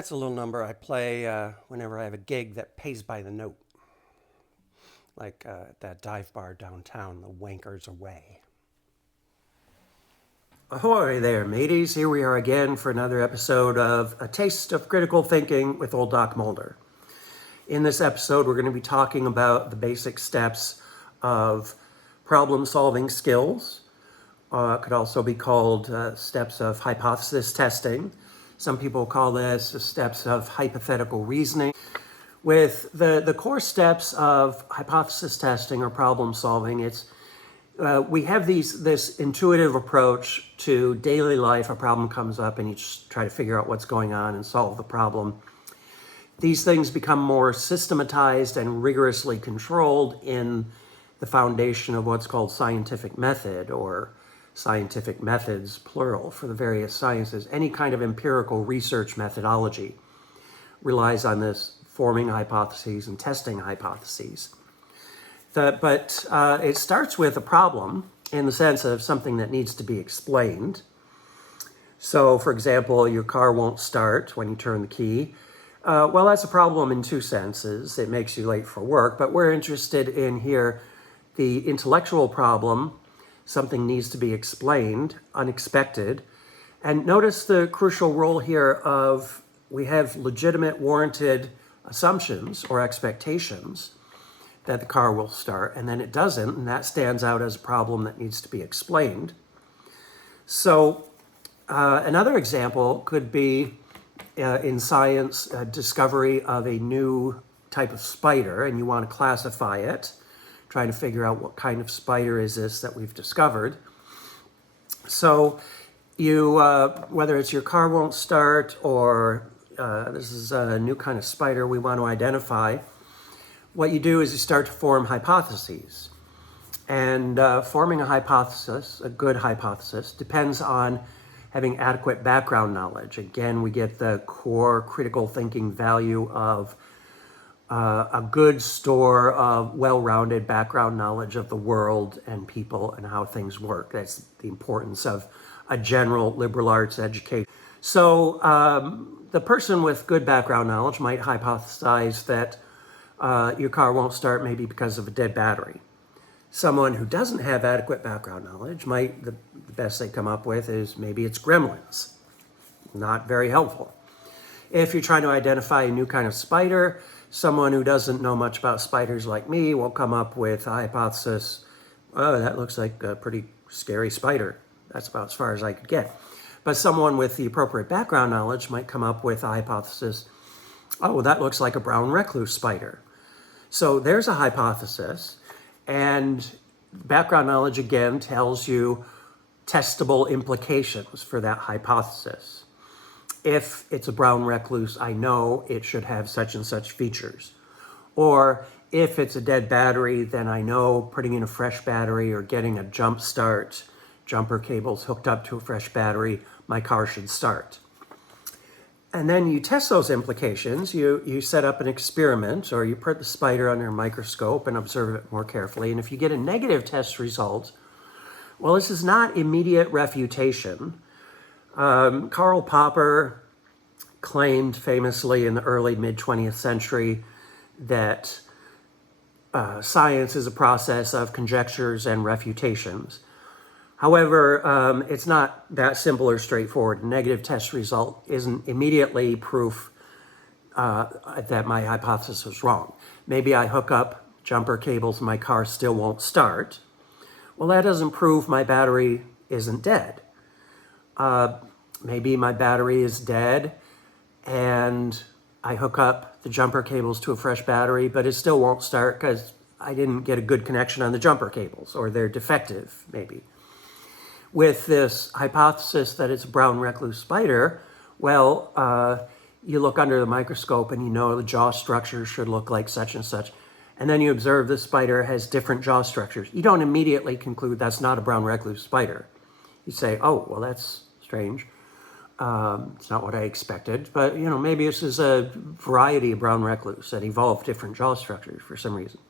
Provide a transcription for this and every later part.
That's a little number I play whenever I have a gig that pays by the note. Like that dive bar downtown, the Wankers Away. Ahoy there, mateys. Here we are again for another episode of A Taste of Critical Thinking with Old Doc Mulder. In this episode, we're going to be talking about the basic steps of problem-solving skills. Could also be called steps of hypothesis testing. Some people call this the steps of hypothetical reasoning. With the core steps of hypothesis testing or problem solving, we have this intuitive approach to daily life. A problem comes up and you just try to figure out what's going on and solve the problem. These things become more systematized and rigorously controlled in the foundation of what's called scientific method, or scientific methods, plural, for the various sciences. Any kind of empirical research methodology relies on this forming hypotheses and testing hypotheses. But it starts with a problem in the sense of something that needs to be explained. So, for example, your car won't start when you turn the key. Well, that's a problem in two senses. It makes you late for work, but we're interested in here the intellectual problem. Something needs to be explained, unexpected. And notice the crucial role here of we have legitimate, warranted assumptions or expectations that the car will start, and then it doesn't, and that stands out as a problem that needs to be explained. So another example could be in science, discovery of a new type of spider, and you want to classify it, trying to figure out what kind of spider is this that we've discovered. So you, whether it's your car won't start or this is a new kind of spider we want to identify, what you do is you start to form hypotheses. And forming a hypothesis, a good hypothesis, depends on having adequate background knowledge. Again, we get the core critical thinking value of a good store of well-rounded background knowledge of the world and people and how things work. That's the importance of a general liberal arts education. So the person with good background knowledge might hypothesize that your car won't start maybe because of a dead battery. Someone who doesn't have adequate background knowledge might, the best they come up with is maybe it's gremlins. Not very helpful. If you're trying to identify a new kind of spider, someone who doesn't know much about spiders like me will come up with a hypothesis, oh, that looks like a pretty scary spider. That's about as far as I could get. But someone with the appropriate background knowledge might come up with a hypothesis, oh, that looks like a brown recluse spider. So there's a hypothesis, and background knowledge again tells you testable implications for that hypothesis. If it's a brown recluse, I know it should have such and such features. Or if it's a dead battery, then I know putting in a fresh battery or getting a jump start, jumper cables hooked up to a fresh battery, my car should start. And then you test those implications. You set up an experiment, or you put the spider under a microscope and observe it more carefully. And if you get a negative test result, well, this is not immediate refutation. Karl Popper claimed famously in the early mid-20th century that science is a process of conjectures and refutations. However, it's not that simple or straightforward. A negative test result isn't immediately proof that my hypothesis was wrong. Maybe I hook up jumper cables and my car still won't start. Well, that doesn't prove my battery isn't dead. Maybe my battery is dead and I hook up the jumper cables to a fresh battery, but it still won't start because I didn't get a good connection on the jumper cables, or they're defective, maybe. With this hypothesis that it's a brown recluse spider, well, you look under the microscope and you know the jaw structure should look like such and such. And then you observe this spider has different jaw structures. You don't immediately conclude that's not a brown recluse spider. You say, oh, well, that's strange. It's not what I expected, but maybe this is a variety of brown recluse that evolved different jaw structures for some reason.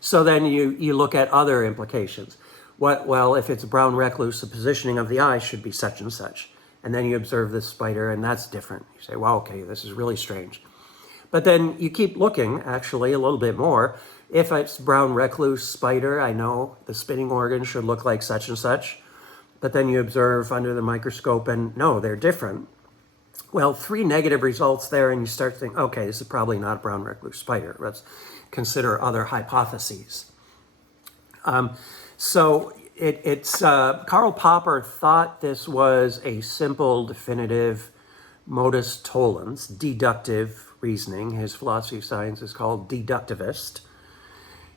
So then you look at other implications. Well, if it's a brown recluse, the positioning of the eye should be such and such. And then you observe this spider, and that's different. You say, well, okay, this is really strange. But then you keep looking, actually, a little bit more. If it's brown recluse spider, I know the spinning organ should look like such and such. But then you observe under the microscope, and no, they're different. Well, 3 negative results there, and you start to think, okay, this is probably not a brown recluse spider. Let's consider other hypotheses. So Karl Popper thought this was a simple, definitive modus tollens, deductive reasoning. His philosophy of science is called deductivist.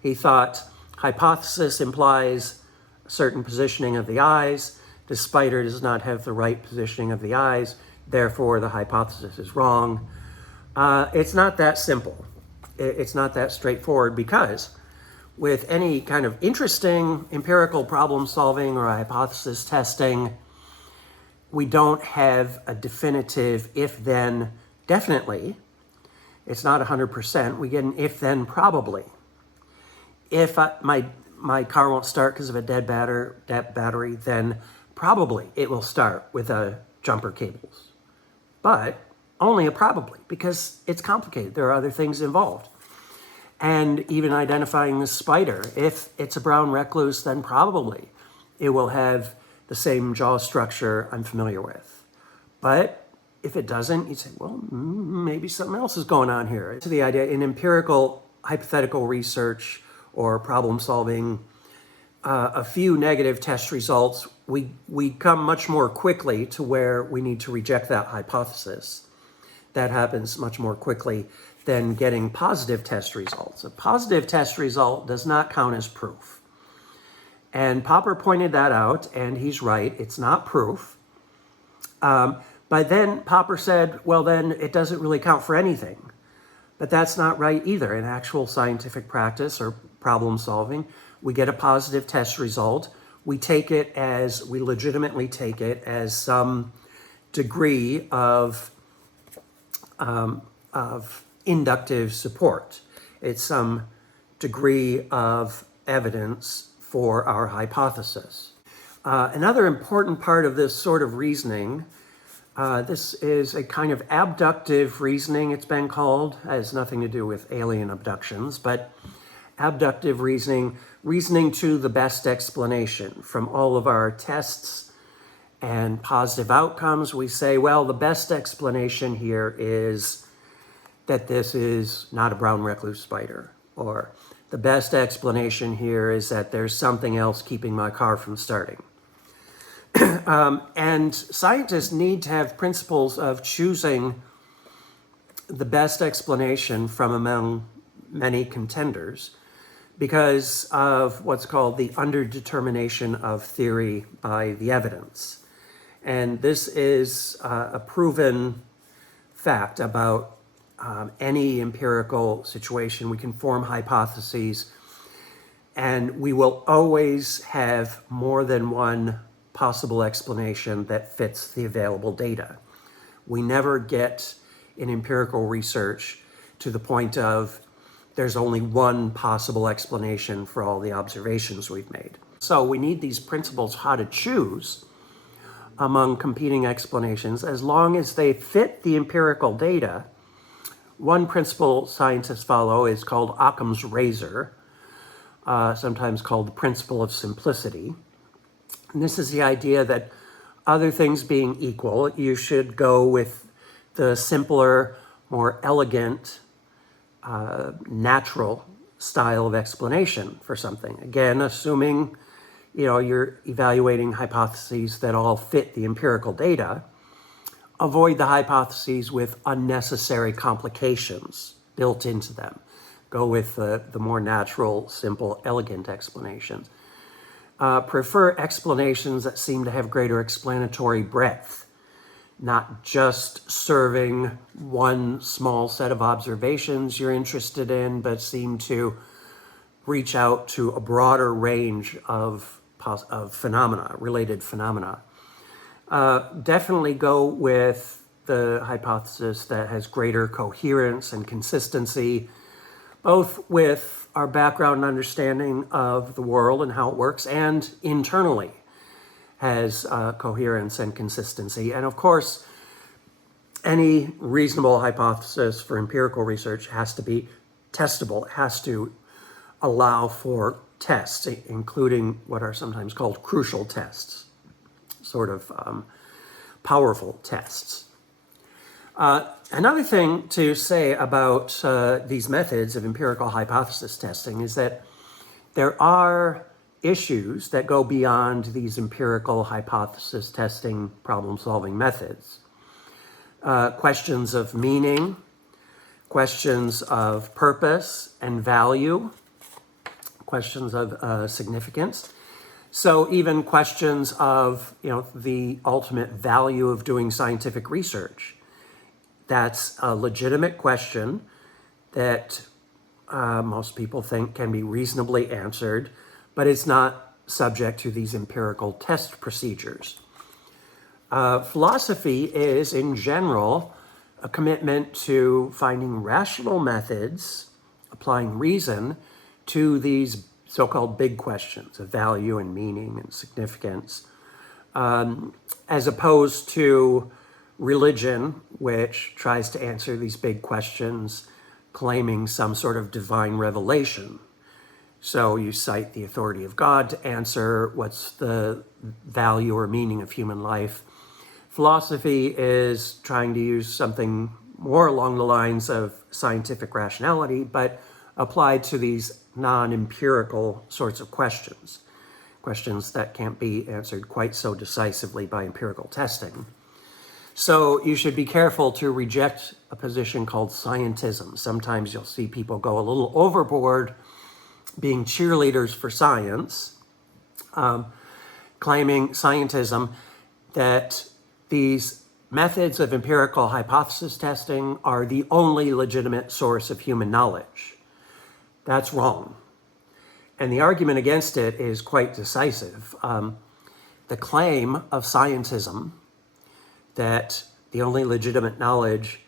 He thought hypothesis implies a certain positioning of the eyes. The spider does not have the right positioning of the eyes. Therefore, the hypothesis is wrong. It's not that simple. It's not that straightforward, because with any kind of interesting empirical problem solving or hypothesis testing, we don't have a definitive if-then definitely. It's not 100%. We get an if-then probably. If my car won't start because of a dead battery, then probably it will start with jumper cables. But only a probably, because it's complicated. There are other things involved. And even identifying the spider, if it's a brown recluse, then probably it will have the same jaw structure I'm familiar with. But if it doesn't, you say, well, maybe something else is going on here. So the idea in empirical hypothetical research or problem solving, a few negative test results, we come much more quickly to where we need to reject that hypothesis. That happens much more quickly than getting positive test results. A positive test result does not count as proof. And Popper pointed that out, and he's right, it's not proof. But then Popper said, well, then it doesn't really count for anything. But that's not right either. In actual scientific practice or problem solving, we get a positive test result. We legitimately take it as some degree of inductive support. It's some degree of evidence for our hypothesis. Another important part of this sort of reasoning, this is a kind of abductive reasoning, it's been called. It has nothing to do with alien abductions, but abductive reasoning to the best explanation. From all of our tests and positive outcomes, we say, well, the best explanation here is that this is not a brown recluse spider, or the best explanation here is that there's something else keeping my car from starting. And scientists need to have principles of choosing the best explanation from among many contenders because of what's called the underdetermination of theory by the evidence. And this is a proven fact about any empirical situation. We can form hypotheses, and we will always have more than one possible explanation that fits the available data. We never get in empirical research to the point of there's only one possible explanation for all the observations we've made. So we need these principles how to choose among competing explanations as long as they fit the empirical data. One principle scientists follow is called Occam's razor, sometimes called the principle of simplicity. And this is the idea that other things being equal, you should go with the simpler, more elegant, natural style of explanation for something. Again, assuming you're evaluating hypotheses that all fit the empirical data. Avoid the hypotheses with unnecessary complications built into them. Go with the more natural, simple, elegant explanations. Prefer explanations that seem to have greater explanatory breadth, not just serving one small set of observations you're interested in, but seem to reach out to a broader range of phenomena, related phenomena. Definitely go with the hypothesis that has greater coherence and consistency, both with our background and understanding of the world and how it works, and internally. has coherence and consistency. And of course, any reasonable hypothesis for empirical research has to be testable. It has to allow for tests, including what are sometimes called crucial tests, sort of powerful tests. Another thing to say about these methods of empirical hypothesis testing is that there are issues that go beyond these empirical hypothesis testing problem-solving methods. Questions of meaning, questions of purpose and value, questions of significance. So even questions of, the ultimate value of doing scientific research. That's a legitimate question that most people think can be reasonably answered, but it's not subject to these empirical test procedures. Philosophy is, in general, a commitment to finding rational methods, applying reason to these so-called big questions of value and meaning and significance, as opposed to religion, which tries to answer these big questions, claiming some sort of divine revelation. So you cite the authority of God to answer what's the value or meaning of human life. Philosophy is trying to use something more along the lines of scientific rationality, but applied to these non-empirical sorts of questions, questions that can't be answered quite so decisively by empirical testing. So you should be careful to reject a position called scientism. Sometimes you'll see people go a little overboard being cheerleaders for science, claiming scientism, that these methods of empirical hypothesis testing are the only legitimate source of human knowledge. That's wrong. And the argument against it is quite decisive. The claim of scientism that the only legitimate knowledge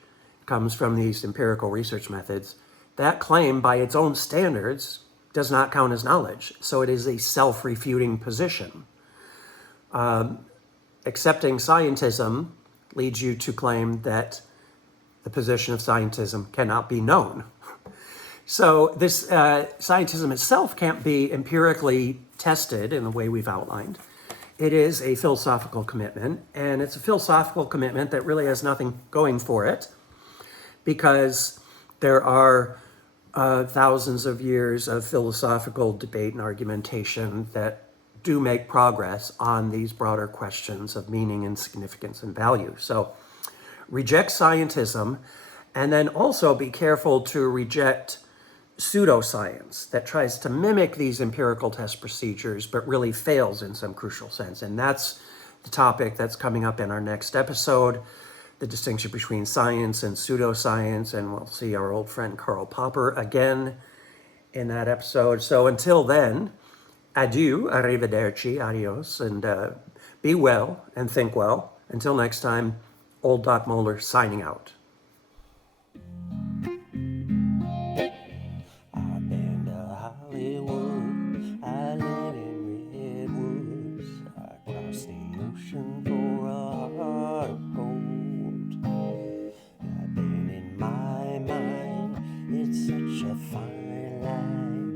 comes from these empirical research methods, that claim by its own standards does not count as knowledge. So it is a self-refuting position. Accepting scientism leads you to claim that the position of scientism cannot be known. So this scientism itself can't be empirically tested in the way we've outlined. It is a philosophical commitment, and it's a philosophical commitment that really has nothing going for it, because there are thousands of years of philosophical debate and argumentation that do make progress on these broader questions of meaning and significance and value. So reject scientism, and then also be careful to reject pseudoscience that tries to mimic these empirical test procedures but really fails in some crucial sense. And that's the topic that's coming up in our next episode, the distinction between science and pseudoscience, and we'll see our old friend Karl Popper again in that episode. So until then, adieu, arrivederci, adios, and be well and think well. Until next time, old Doc Moeller signing out. I've been to Hollywood, I live in Redwoods, I crossed the ocean for a heart of gold. I've been in my mind, it's such a fine line.